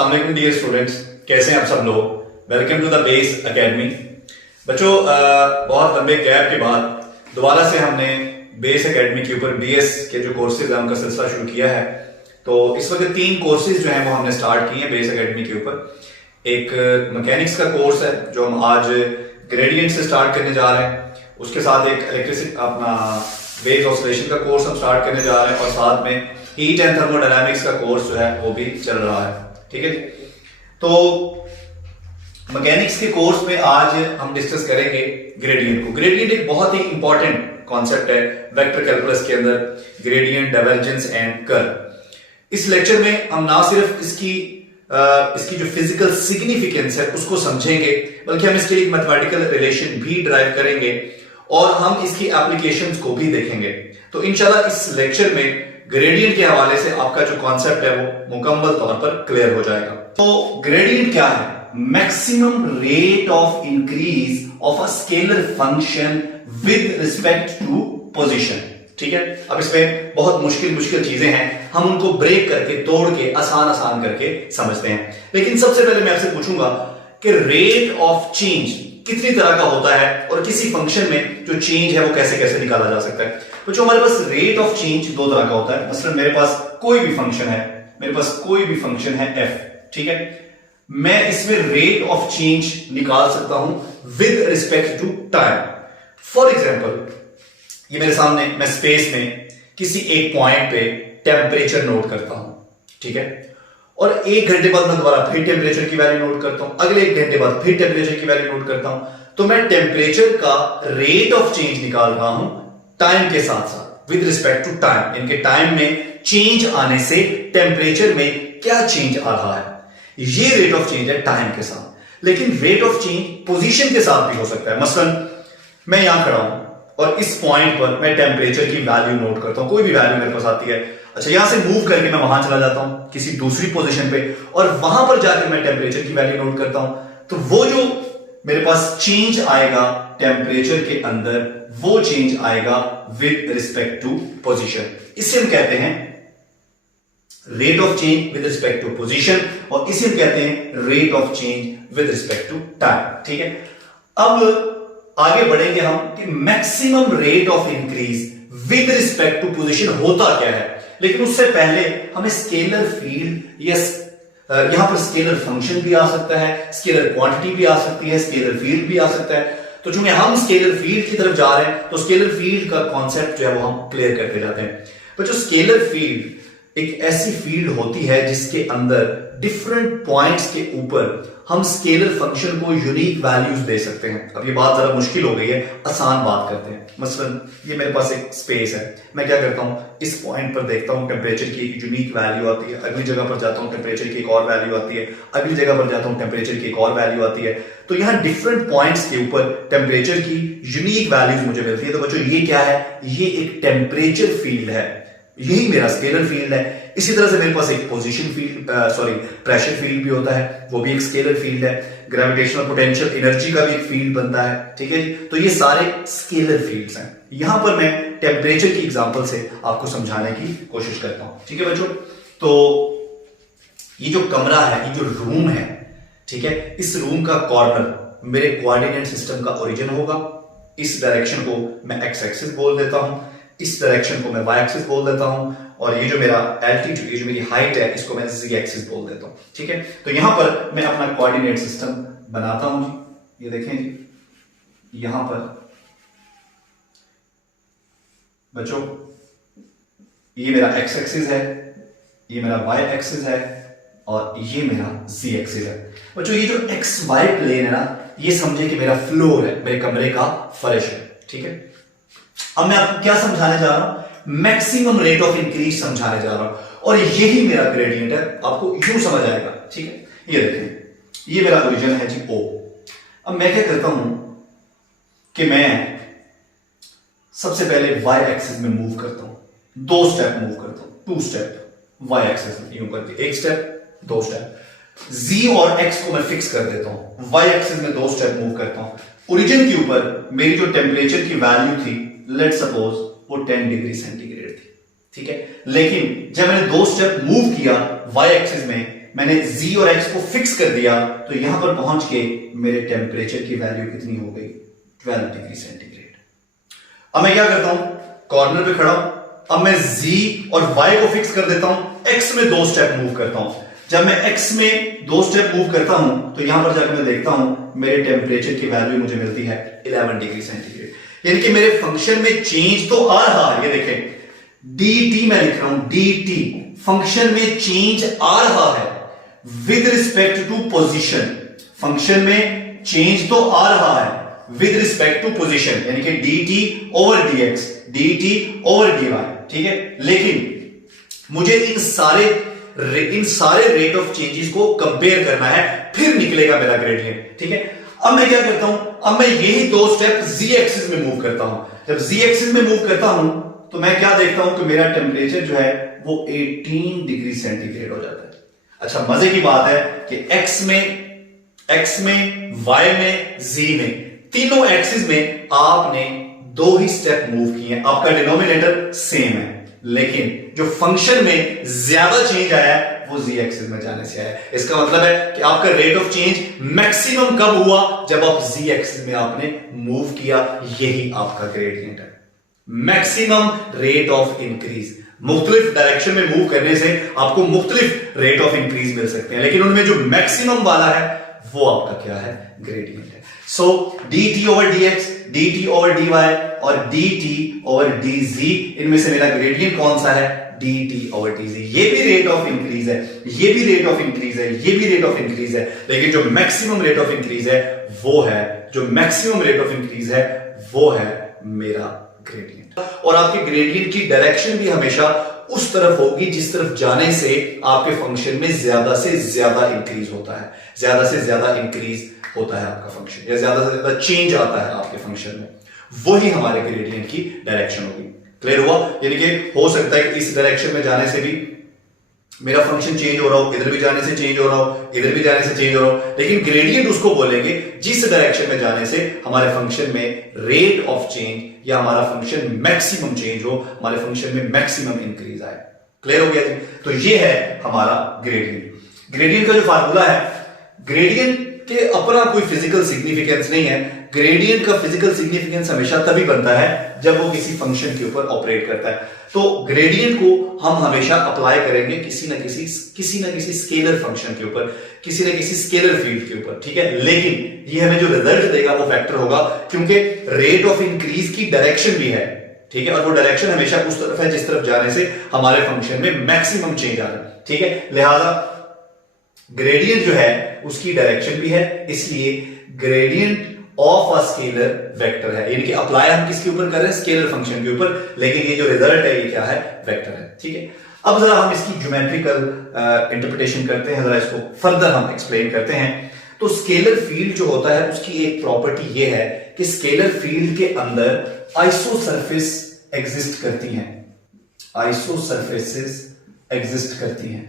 अस्सलाम वालेकुम dear students, कैसे हैं आप सब लोग। Welcome to the Base Academy. बच्चों, बहुत लंबे गैप के बाद दोबारा से हमने बेस एकेडमी के ऊपर बीएस के जो कोर्सेज हैं उनका सिलसिला शुरू किया है। तो इस वक्त 3 कोर्सेज जो हैं वो हमने स्टार्ट किए हैं बेस एकेडमी के ऊपर। एक मैकेनिक्स का कोर्स है जो हम आज ग्रेडियंट से स्टार्ट करने जा रहे हैं। उसके साथ एक इलेक्ट्रिसिटी अपना वेव ऑसिलेशन का कोर्स हम स्टार्ट करने जा रहे हैं और साथ में हीट एंड थर्मोडायनामिक्स का कोर्स जो है वो भी चल रहा है। ठीक है, तो मैकेनिक्स के कोर्स में आज हम डिस्कस करेंगे ग्रेडियंट को। ग्रेडियंट एक बहुत ही इंपॉर्टेंट कॉन्सेप्ट है वेक्टर कैलकुलस के अंदर, ग्रेडियंट, डाइवर्जेंस एंड कर्व। इस लेक्चर में हम ना सिर्फ इसकी जो फिजिकल सिग्निफिकेंस है उसको समझेंगे, बल्कि हम इसके एक मैथमेटिकल रिलेशन भी ड्राइव करेंगे और हम इसकी एप्लीकेशंस को भी देखेंगे। तो इंशाल्लाह इस लेक्चर में ग्रेडियंट के हवाले से आपका जो कॉन्सेप्ट है वो मुकम्मल तौर पर क्लियर हो जाएगा। तो ग्रेडियंट क्या है? Maximum rate of increase of a scalar function with respect to position. ठीक है, अब इसमें बहुत मुश्किल चीजें हैं, हम उनको ब्रेक करके, तोड़ के, आसान करके समझते हैं। लेकिन सबसे पहले मैं आपसे पूछूंगा कि रेट ऑफ चेंज कितनी तरह का होता है और किसी फंक्शन में जो चेंज है वो कैसे कैसे निकाला जा सकता है। तो जो हमारे पास रेट ऑफ चेंज 2 तरह का होता है। मसलन मेरे पास कोई भी फंक्शन है f, ठीक है, मैं इसमें रेट ऑफ चेंज निकाल सकता हूं with respect to time. For example, ये मेरे सामने, मैं स्पेस में किसी एक पॉइंट पे टेम्परेचर नोट करता हूं, ठीक है, और 1 घंटे बाद मैं दोबारा फिर टेम्परेचर की वैल्यू नोट करता हूं, अगले 1 घंटे बाद फिर टेम्परेचर की वैल्यू नोट करता हूं। तो मैं टेम्परेचर का रेट ऑफ चेंज निकाल रहा हूं टाइम के साथ साथ, विद रिस्पेक्ट टू टाइम। इनके टाइम में चेंज आने से टेम्परेचर में क्या चेंज आ रहा है, ये रेट ऑफ चेंज है टाइम के साथ। लेकिन रेट ऑफ चेंज पोजीशन के साथ भी हो सकता है। मसलन मैं यहां खड़ा हूं और इस पॉइंट पर मैं टेम्परेचर की वैल्यू नोट करता हूं, कोई भी वैल्यू मेरे पास आती है। अच्छा, यहां से मूव करके मैं वहां चला जाता हूं किसी दूसरी पोजीशन पे और वहां पर जाकर मैं टेम्परेचर की वैल्यू नोट करता हूं। तो वो जो मेरे पास चेंज आएगा टेम्परेचर के अंदर, वो चेंज आएगा विद रिस्पेक्ट टू पोजीशन। इसे हम कहते हैं rate of change with respect to position, और इसे हम कहते हैं rate of change with respect to time. ठीक है, अब आगे बढ़ेंगे हम कि maximum rate of increase with respect to position होता क्या है। लेकिन उससे पहले हमें स्केलर फील्ड या यहां पर स्केलर फंक्शन भी आ सकता है, स्केलर क्वांटिटी भी आ सकती है, स्केलर फील्ड भी आ सकता है। तो चूंकि हम स्केलर फील्ड की तरफ जा रहे हैं तो स्केलर फील्ड का कॉन्सेप्ट जो है वो हम क्लियर करते जाते हैं। तो जो स्केलर फील्ड एक ऐसी फील्ड होती है जिसके अंदर डिफरेंट पॉइंट्स के ऊपर हम स्केलर फंक्शन को यूनिक वैल्यूज दे सकते हैं। अब ये बात जरा मुश्किल हो गई है, आसान बात करते हैं। मसलन ये मेरे पास एक स्पेस है, मैं क्या करता हूं, इस पॉइंट पर देखता हूं टेम्परेचर की एक यूनिक वैल्यू आती है, अगली जगह पर जाता हूं टेम्परेचर की एक और वैल्यू आती है, अगली जगह पर जाता हूं टेम्परेचर की एक और वैल्यू आती है। तो यहां डिफरेंट पॉइंट्स के ऊपर टेम्परेचर की यूनिक वैल्यूज मुझे मिलती है। तो बच्चों, ये क्या है? ये एक टेम्परेचर फील्ड है, यही मेरा स्केलर फील्ड है। इसी तरह से मेरे पास एक पोजीशन फील्ड प्रेशर फील्ड भी होता है, वो भी एक स्केलर फील्ड है। ग्रेविटेशनल पोटेंशियल एनर्जी का भी एक फील्ड बनता है। ठीक है जी, तो ये सारे स्केलर फील्ड्स हैं। यहां पर मैं टेम्परेचर की एग्जांपल से आपको समझाने की कोशिश करता हूं। ठीक है बच्चों, तो ये जो कमरा है, ये जो रूम है, ठीक है, इस रूम का कॉर्नर मेरे कोऑर्डिनेट सिस्टम का ओरिजिन होगा। इस डायरेक्शन को मैं एक्स एक्सिस बोल देता हूं, इस डायरेक्शन को मैं वाई एक्सिस बोल देता हूं, और ये जो मेरा एल्टीट्यूड, ये जो मेरी हाइट है, इसको मैं जी एक्सिस बोल देता हूं। ठीक है, तो यहां पर मैं अपना कोऑर्डिनेट सिस्टम बनाता हूं जी। ये देखें जी, यहां पर बच्चों ये मेरा एक्स एक्सिस है, ये मेरा वाई एक्सिस है, और ये मेरा जी एक्सिस है। बच्चों, ये जो एक्स वाई प्लेन है ना, ये समझे कि मेरा फ्लोर है, मेरे कमरे का फर्श है। ठीक है, अब मैं आपको क्या समझाने जा रहा हूं? मैक्सिमम रेट ऑफ इंक्रीज समझाने जा रहा हूं, और यही मेरा ग्रेडियंट है। आपको यूं समझ आएगा। ठीक है, ये देखें, ये मेरा ओरिजिन है जी O। अब मैं क्या करता हूं कि मैं सबसे पहले वाई एक्सिस में मूव करता हूं, 2 स्टेप मूव करता हूं, 2 स्टेप वाई एक्सिस में, यूं करके 1 स्टेप 2 स्टेप। Z और X को मैं फिक्स कर देता हूं, वाई एक्सिस में 2 स्टेप मूव करता हूं। ओरिजिन के ऊपर मेरी जो टेम्परेचर की वैल्यू थी, लेट सपोज वो 10 डिग्री सेंटीग्रेड थी। ठीक है, लेकिन जब मैंने 2 स्टेप मूव किया वाई एक्सिस में, मैंने z और x को फिक्स कर दिया तो यहां पर पहुंच के मेरे टेम्परेचर की वैल्यू कितनी हो गई? 12 डिग्री सेंटीग्रेड। अब मैं क्या करता हूं, कॉर्नर पे खड़ा हूं, अब मैं z और y को फिक्स कर देता हूं, x में 2 स्टेप मूव करता हूं। जब मैं x में 2 स्टेप मूव करता हूं तो यहां पर जाकर मैं देखता हूं मेरे टेम्परेचर की वैल्यू मुझे मिलती है 11 डिग्री सेंटीग्रेड। यानी कि मेरे फंक्शन में चेंज तो आ रहा है, ये देखें dt मैं लिख रहा हूं, dt फंक्शन में चेंज आ रहा है with respect to position. Function में चेंज तो आ रहा है विद रिस्पेक्ट टू पोजीशन, यानी कि dt over dx, dt over dy, ठीक है। लेकिन मुझे इन सारे रेट ऑफ चेंजेस को कंपेयर करना है, फिर निकलेगा मेरा ग्रेडियंट, ठीक है। अब मैं क्या करता हूं, अब मैं यही 2 स्टेप z एक्सिस में मूव करता हूं। जब z एक्सिस में मूव करता हूं तो मैं क्या देखता हूं कि मेरा टेम्परेचर जो है वो 18 डिग्री सेंटीग्रेड हो जाता है। अच्छा, मजे की बात है कि x में, y में, z में, तीनों एक्सिस में आपने 2 ही स्टेप मूव किए हैं, आपका डिनोमिनेटर सेम है, लेकिन जो फंक्शन में ज्यादा चेंज आया है वो z एक्सिस में जाने से आया है। इसका मतलब है कि आपका रेट ऑफ चेंज मैक्सिमम कब हुआ? जब आप z एक्सिस में आपने मूव किया, यही आपका ग्रेडियंट है। मैक्सिमम रेट ऑफ इंक्रीज, मुख्तलिफ डायरेक्शन में मूव करने से आपको मुख्तलिफ रेट ऑफ इंक्रीज मिल सकते हैं, लेकिन उनमें जो मैक्सिमम वाला है वो आपका क्या है? ग्रेडियंट है। सो dt over dx, dt over dy और dt ओवर dz, इनमें से मेरा ग्रेडियंट कौन सा है? dt over dz। ये भी रेट ऑफ इंक्रीज है, ये भी रेट ऑफ इंक्रीज है, ये भी रेट ऑफ इंक्रीज है, लेकिन जो मैक्सिमम रेट ऑफ इंक्रीज है वो है, जो मैक्सिमम रेट ऑफ इंक्रीज है वो है मेरा ग्रेडियंट। और आपके ग्रेडियंट की डायरेक्शन भी हमेशा उस तरफ होगी जिस तरफ जाने से आपके फंक्शन में ज्यादा से ज्यादा इंक्रीज होता है, ज्यादा से ज्यादा इंक्रीज होता है आपका फंक्शन, या ज्यादा से ज्यादा चेंज आता है आपके फंक्शन में, वही हमारे ग्रेडियंट की डायरेक्शन होगी। क्लियर हुआ? यानी कि हो सकता है कि इस डायरेक्शन में जाने से भी मेरा फंक्शन चेंज हो रहा हो, इधर भी जाने से चेंज हो रहा हो, इधर भी जाने से चेंज हो रहा हो, लेकिन ग्रेडियंट उसको बोलेंगे जिस डायरेक्शन में जाने से हमारे फंक्शन में रेट ऑफ चेंज या हमारा फंक्शन मैक्सिमम चेंज हो, हमारे फंक्शन में मैक्सिमम इंक्रीज आए। क्लियर हो गया जी? तो ये है हमारा ग्रेडियंट। ग्रेडियंट का जो फार्मूला है, ग्रेडियंट के अपना कोई फिजिकल सिग्निफिकेंस नहीं है। ग्रेडियंट का फिजिकल सिग्निफिकेंस हमेशा तभी बनता है जब वो किसी फंक्शन के ऊपर ऑपरेट करता है। तो ग्रेडियंट को हम हमेशा अप्लाई करेंगे किसी ना किसी स्केलर फंक्शन के ऊपर, किसी ना किसी स्केलर फील्ड के ऊपर, ठीक है। लेकिन ये हमें जो रिजल्ट देगा वो वेक्टर होगा, क्योंकि रेट ऑफ इंक्रीज की डायरेक्शन भी है, ठीक है, और वो डायरेक्शन हमेशा उस तरफ है जिस तरफ जाने से हमारे फंक्शन में मैक्सिमम चेंज आ रहा है, ठीक है। लिहाजा ग्रेडियंट जो है उसकी डायरेक्शन भी है, इसलिए gradient of a scalar vector है। यानी कि अप्लाई हम किसके ऊपर कर रहे हैं? स्केलर फंक्शन के ऊपर, लेकिन ये जो रिजल्ट है ये क्या है? वेक्टर है, ठीक है। अब जरा हम इसकी ज्योमेट्रिकल इंटरप्रिटेशन करते हैं, जरा इसको फर्दर हम एक्सप्लेन करते हैं। तो स्केलर फील्ड जो होता है उसकी एक प्रॉपर्टी ये है कि स्केलर फील्ड के अंदर आइसोसरफेस एग्जिस्ट करती हैं, आइसोसरफेसेस एग्जिस्ट करती हैं।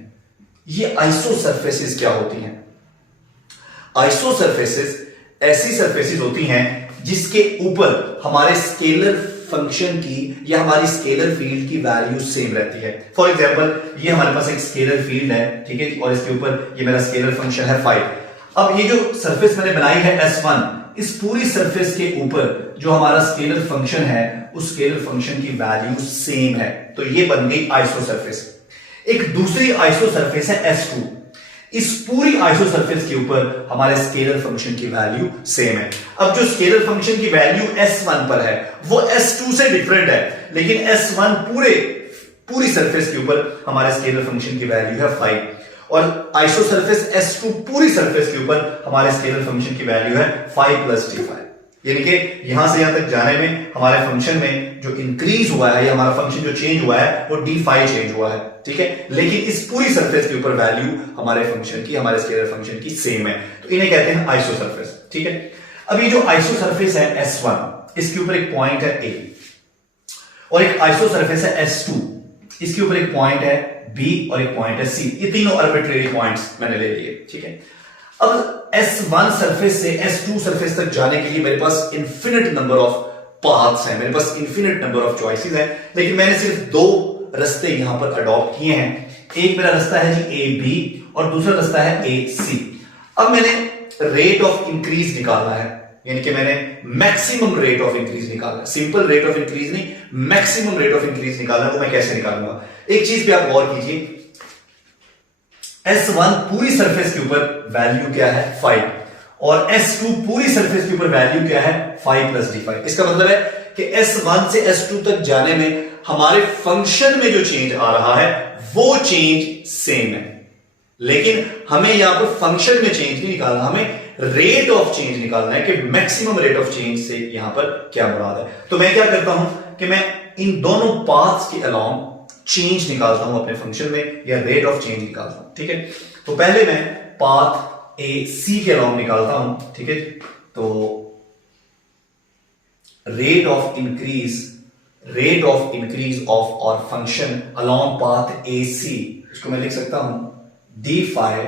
ये आइसोसरफेसेस क्या होती हैं? आइसोसरफेसेस ऐसी सरफेसेस होती हैं जिसके ऊपर हमारे स्केलर फंक्शन की या हमारी स्केलर फील्ड की वैल्यू सेम रहती है। फॉर एग्जांपल ये हमारे पास एक स्केलर फील्ड है, ठीक है, और इसके ऊपर ये मेरा स्केलर फंक्शन है 5। अब ये जो सरफेस मैंने बनाई है S1, इस पूरी सरफेस के ऊपर जो हमारा स्केलर फंक्शन है उस स्केलर फंक्शन की वैल्यू सेम है, तो ये बन गई आइसोसरफेस। एक दूसरी आइसोसरफेस है S2, इस पूरी आइसोसरफेस के ऊपर हमारे स्केलर फंक्शन की वैल्यू सेम है। अब जो स्केलर फंक्शन की वैल्यू S1 पर है वो S2 से डिफरेंट है, लेकिन S1 पूरी सरफेस के ऊपर हमारे स्केलर फंक्शन की वैल्यू है 5, और आइसोसरफेस S2 पूरी सरफेस के ऊपर हमारे स्केलर फंक्शन की वैल्यू है 5 + d5। यानी कि यहां से यहां तक जाने में हमारे फंक्शन में जो इंक्रीज हुआ है या हमारा फंक्शन जो चेंज हुआ है वो d5 चेंज हुआ है, ठीक है, लेकिन इस पूरी सरफेस के ऊपर वैल्यू हमारे फंक्शन की, हमारे स्केलर फंक्शन की सेम है, तो इन्हें कहते हैं आइसोसरफेस, ठीक है। अब ये जो आइसोसरफेस है S1, इसके ऊपर एक पॉइंट है A, और एक आइसोसरफेस है S2, इसके ऊपर एक पॉइंट है B और एक पॉइंट है C। ये तीनों आर्बिट्रेरी पॉइंट्स मैंने ले लिए, ठीक है। अब S1 सरफेस से S2 सरफेस तक जाने के लिए मेरे पास इन्फिनिट नंबर ऑफ पाथ्स हैं, मेरे पास इन्फिनिट नंबर ऑफ चॉइसेस हैं, लेकिन मैंने सिर्फ 2 रास्ते यहां पर अडॉप्ट किए हैं। एक मेरा रास्ता है जी ए बी और दूसरा रास्ता है ए सी। अब मैंने रेट ऑफ इंक्रीज निकालना है, यानी कि मैंने मैक्सिमम रेट ऑफ इंक्रीज निकालना है। सिंपल रेट ऑफ इंक्रीज नहीं, मैक्सिमम रेट ऑफ इंक्रीज निकालना है। वो मैं कैसे निकालूंगा? एक चीज पे आप गौर कीजिए, S1 पूरी सरफेस के ऊपर वैल्यू क्या है 5 और S2 पूरी सरफेस के ऊपर वैल्यू क्या है 5 प्लस d5। इसका मतलब है कि S1 से S2 तक जाने में हमारे फंक्शन में जो चेंज आ रहा है वो चेंज सेम है, लेकिन हमें यहां पर फंक्शन में चेंज नहीं निकालना, हमें रेट ऑफ चेंज निकालना है कि मैक्सिमम रेट ऑफ चेंज से यहां पर क्या मुराद है। तो मैं क्या करता हूं कि मैं इन दोनों पाथ्स के अलोंग चेंज निकालता हूं अपने फंक्शन में, या रेट ऑफ चेंज निकालता हूं। ठीक है, तो पहले मैं पाथ ए सी के अलोंग निकालता हूं। ठीक है, तो रेट ऑफ इंक्रीज ऑफ और फंक्शन अलोंग पाथ ए सी, इसको मैं लिख सकता हूं d5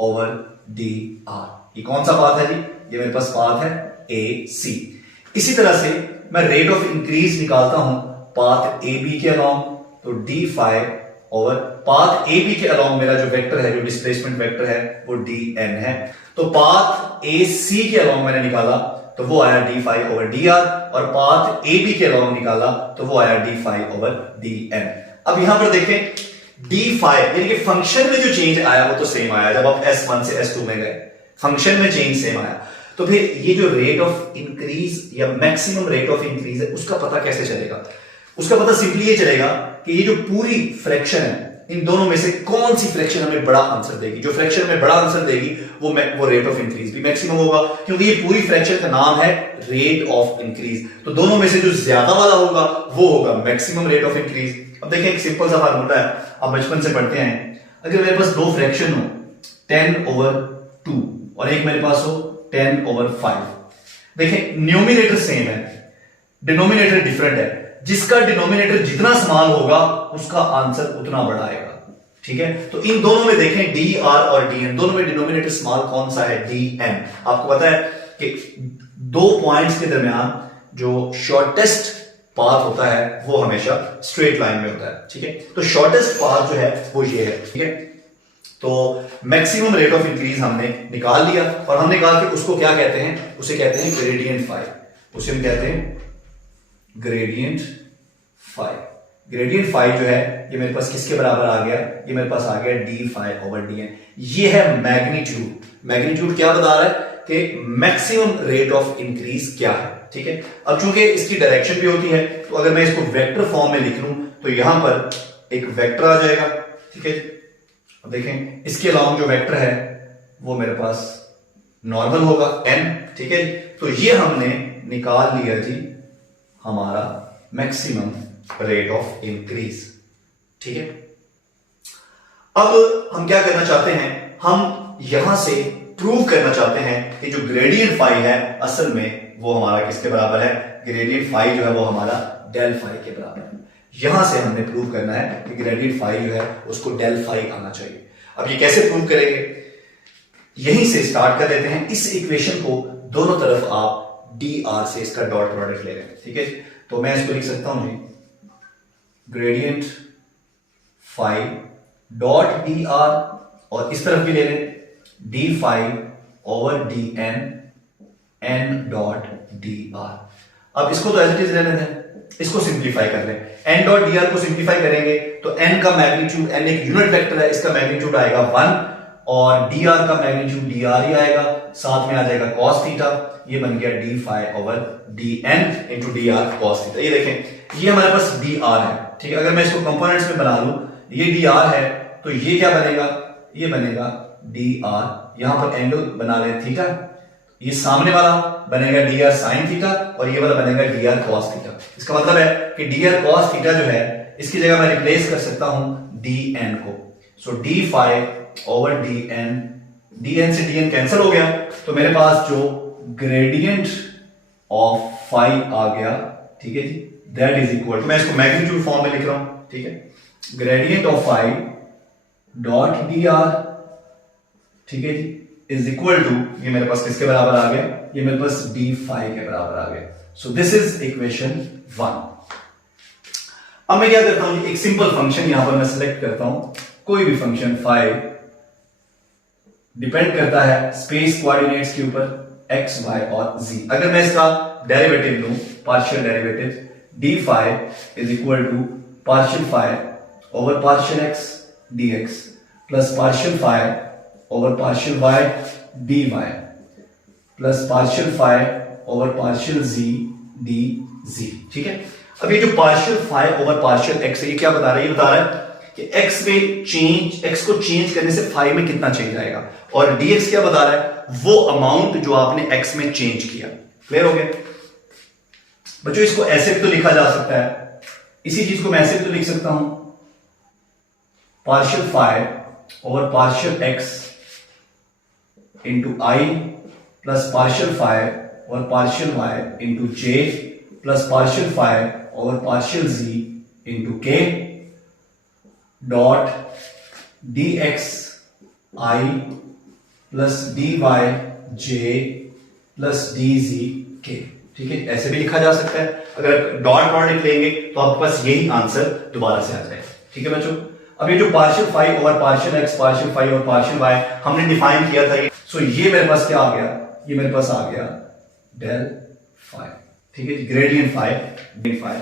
ओवर dr। ये कौन सा पाथ है जी? ये मेरे पास पाथ है ए सी। इसी तरह से मैं रेट ऑफ इंक्रीज निकालता हूं पाथ ए बी के अलोंग, तो d5 over path A B के अलोंग मेरा जो वेक्टर है, जो डिस्प्लेसमेंट वेक्टर है, वो dn है। तो पाथ ए सी के अलोंग मैंने निकाला तो वो आया d5 ओवर dr, और पाथ ए बी के अलोंग निकाला तो वो आया d5 ओवर dn। अब यहां पर देखें d5 यानी कि फंक्शन में जो चेंज आया वो तो सेम आया, जब आप S1 से S2 में गए फंक्शन में चेंज सेम आया। तो फिर ये जो रेट ऑफ इंक्रीज या मैक्सिमम रेट ऑफ इंक्रीज है उसका पता कैसे चलेगा? उसका पता सिंपली ये चलेगा कि ये जो पूरी फ्रैक्शन है, इन दोनों में से कौन सी फ्रैक्शन हमें बड़ा आंसर देगी। जो फ्रैक्शन में बड़ा आंसर देगी वो रेट ऑफ इंक्रीज भी मैक्सिमम होगा, क्योंकि ये पूरी फ्रैक्शन का नाम है रेट ऑफ इंक्रीज। तो दोनों में से जो ज्यादा वाला होगा वो होगा मैक्सिमम रेट ऑफ इंक्रीज। अब देखिए एक सिंपल सा फार्मूला है, आप बचपन से पढ़ते हैं। अगर मेरे पास दो फ्रैक्शन हो 10 ओवर 2 और एक मेरे पास हो 10 ओवर 5, देखें न्यूमिनेटर सेम है, डिनोमिनेटर डिफरेंट है। जिसका डिनोमिनेटर जितना स्मॉल होगा उसका आंसर उतना बड़ा आएगा। ठीक है, तो इन दोनों में देखें डी आर और डी एन, दोनों में डिनोमिनेटर स्मॉल कौन सा है? D N. आपको पता है कि दो पॉइंट्स के दरमियान जो शॉर्टेस्ट पाथ होता है वो हमेशा स्ट्रेट लाइन में होता है। ठीक है, तो शॉर्टेस्ट पाथ जो है वो ये है। ठीक है, तो मैक्सिमम रेट ऑफ इंक्रीज हमने निकाल लिया और हमने कहा कि उसको क्या कहते हैं? उसे कहते हैं ग्रेडियंट फाई। उसे हम कहते हैं ग्रेडियंट फाई। ग्रेडियंट फाई जो है ये मेरे पास किसके बराबर आ गया? ये मेरे पास आ गया d5 ओवर dn। ये है मैग्नीट्यूड। मैग्नीट्यूड क्या बता रहा है कि मैक्सिमम रेट ऑफ इंक्रीज क्या है। ठीक है, अब चूंकि इसकी डायरेक्शन भी होती है तो अगर मैं इसको वेक्टर फॉर्म में लिख लूं तो यहां पर एक वेक्टर आ जाएगा। ठीक है, अब देखें इसके अलावा जो वेक्टर है वो मेरे पास नॉर्मल होगा n। ठीक है, तो ये हमने निकाल लिया जी हमारा मैक्सिमम रेट ऑफ इंक्रीज। ठीक है, अब हम क्या करना चाहते हैं? हम यहां से प्रूव करना चाहते हैं कि जो ग्रेडियंट फाई है असल में वो हमारा किसके बराबर है? ग्रेडियंट फाई जो है वो हमारा डेल फाई के बराबर है। यहां से हमने प्रूव करना है कि ग्रेडियंट फाई जो है उसको डेल फाई आना चाहिए। अब ये कैसे प्रूव करेंगे? यहीं से स्टार्ट कर लेते हैं। इस इक्वेशन को दोनों तरफ आप डी आर से इसका डॉट प्रोडक्ट ले रहे हैं। ठीक है, तो मैं इसको लिख सकता हूं जी gradient phi dot d are, और इस तरफ भी ले लें d5 over dn n dot dr। अब इसको तो एज इट इज रहने दें, इसको सिंप्लीफाई कर लें। n डॉट dr को सिंप्लीफाई करेंगे तो n का मैग्नीट्यूड, n एक यूनिट वेक्टर है, इसका मैग्नीट्यूड आएगा 1 और dr का मैग्नीट्यूड dr ही आएगा, साथ में आ जाएगा cos थीटा। ये बन गया d5 over dn into dr cos theta. ये देखें ये हमारे पास dr है। ठीक है, अगर मैं इसको कंपोनेंट्स में बना लूं, ये dr है तो ये क्या बनेगा? ये बनेगा dr, यहां पर एंगल बना ले थीटा, ये सामने वाला बनेगा dr sin थीटा और ये वाला बनेगा dr cos थीटा। इसका मतलब है कि dr cos थीटा जो है इसकी जगह मैं रिप्लेस कर सकता हूं dn को। सो d5 ओवर dn से dn कैंसिल हो गया, तो मेरे पास जो ग्रेडियंट ऑफ फाई आ गया, ठीक है जी, दैट इज इक्वल टू, मैं इसको मैग्नीट्यूड फॉर्म में लिख रहा हूं। ठीक है, gradient of phi dot dr, ठीक है जी, इज इक्वल टू, ये मेरे पास किसके बराबर आ गया? ये मेरे पास d5 के बराबर आ गया। So this is equation 1। अब मैं क्या करता हूं, एक सिंपल फंक्शन यहां पर मैं सिलेक्ट करता हूं कोई भी फंक्शन फाई डिपेंड करता है स्पेस कोऑर्डिनेट्स के ऊपर x, y और z। अगर मैं इसका डेरिवेटिव लूं, partial derivative, D phi is equal to partial phi over partial x dx plus partial phi over partial y dy plus partial phi over partial z dz। ठीक है, अब ये जो partial phi over partial x है, ये क्या बता रहा है? ये बता रहा है कि x में चेंज, x को चेंज करने से फाई में कितना चेंज आएगा, और dx क्या बता रहा है? वो अमाउंट जो आपने x में चेंज किया। क्लियर हो गया बच्चों? इसको ऐसे भी तो लिखा जा सकता है, इसी चीज को मैं ऐसे भी तो लिख सकता हूं, partial phi over partial x into i plus partial phi और partial y into j plus partial phi over partial z into k dot d x i plus d y j plus d z k. ठीक है, ऐसे भी लिखा जा सकता है। अगर डॉट डॉट लिख लेंगे तो आपके पास यही आंसर दोबारा से आ जाएगा। ठीक है बच्चों, अब ये जो partial phi over partial X, partial phi over partial Y हमने डिफाइन किया था, सो ये मेरे पास क्या आ गया? ये मेरे पास आ गया डेल फाई। ठीक है, ग्रेडियंट फाई डी फाई।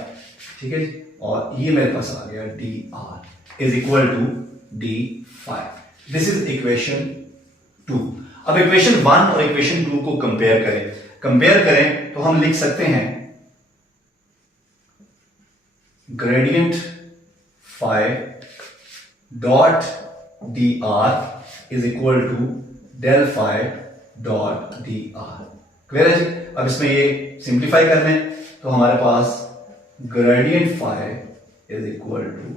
ठीक है, और ये मेरे पास आ गया D are is equal to D phi. This is equation 2। अब इक्वेशन 1 और इक्वेशन 2 को कंपेयर करें तो हम लिख सकते हैं gradient phi dot d are is equal to del phi dot d r. Clear है जी? अब इसमें ये सिंप्लीफाई करने तो हमारे पास gradient phi is equal to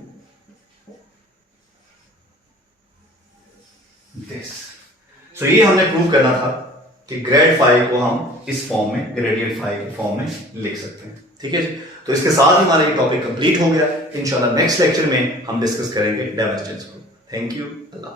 this. So ये हमने प्रूव करना था कि ग्रेड फाई को हम इस फॉर्म में, ग्रेडियंट फाई के फॉर्म में लिख सकते हैं। ठीक है, तो इसके साथ हमारा ये टॉपिक कंप्लीट हो गया। इंशाल्लाह नेक्स्ट लेक्चर में हम डिस्कस करेंगे डाइवर्जेंस को। Thank you, Allah.